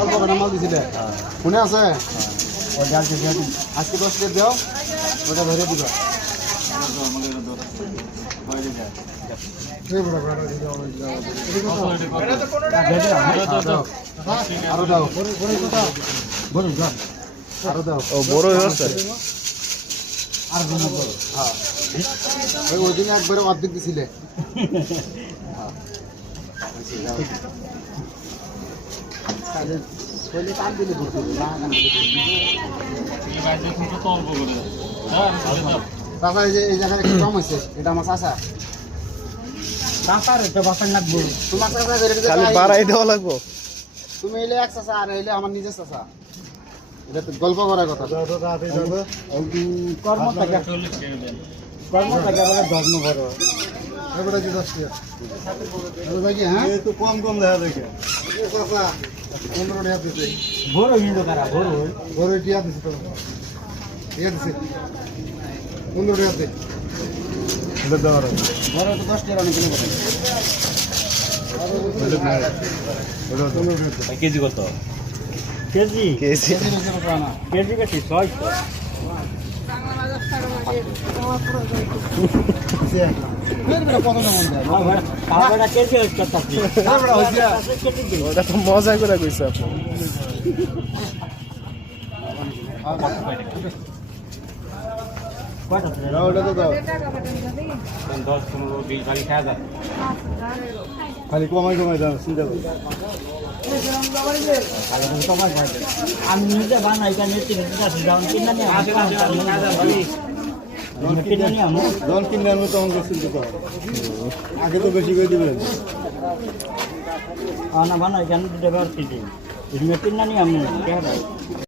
অল্প করে মাল দিছিলে মনে আছে আজকে 10 প্লেট দাও ওটা ধরে দিবা আরো দাও আরো দাও ও বড় হয়ে গেছে আর দিন করো হ্যাঁ ওই দিন একবারে অর্ধেক দিছিলে শৈলে কান দিলে ঘুরতে চাষা এই জায়গায় একটু কম হয়েছে এটা আমার চাষা চাষার এটা বাসার লাগবো তোমার চাষা খালি বাড়াই দেওয়া লাগবো তুমি এলে এক চাষা আর এলে আমার নিজের চাষা এটা তো গল্প করার কথা কর্ম থাকে বলে ধর্ম করো এবারে কি 10 টাকা হ্যাঁ একটু কম কম দেখা দেখে চাষা 15 টাকা দিতে বড় হিন্দু করা বড় টিয়া দিছে তো টিয়া দিছে 15 টাকা দে এটা দাও বড় তো 10 টাকা অনেক কিলো করে কেজি কত কেজি কেজি কেজি বেশি 600 কেজি ওটা তো মজা করে কইছে আপনি খালি কমাই দাও চিন্তা করো আমি নিজে বানাই কেন কিনা নিয়ে যখন কিনে আনবো তখন চিন্তা করো আগে তো বেশি করে দিবেন বানাই কেন দিতে পারছি কিনা নিয়ে আমি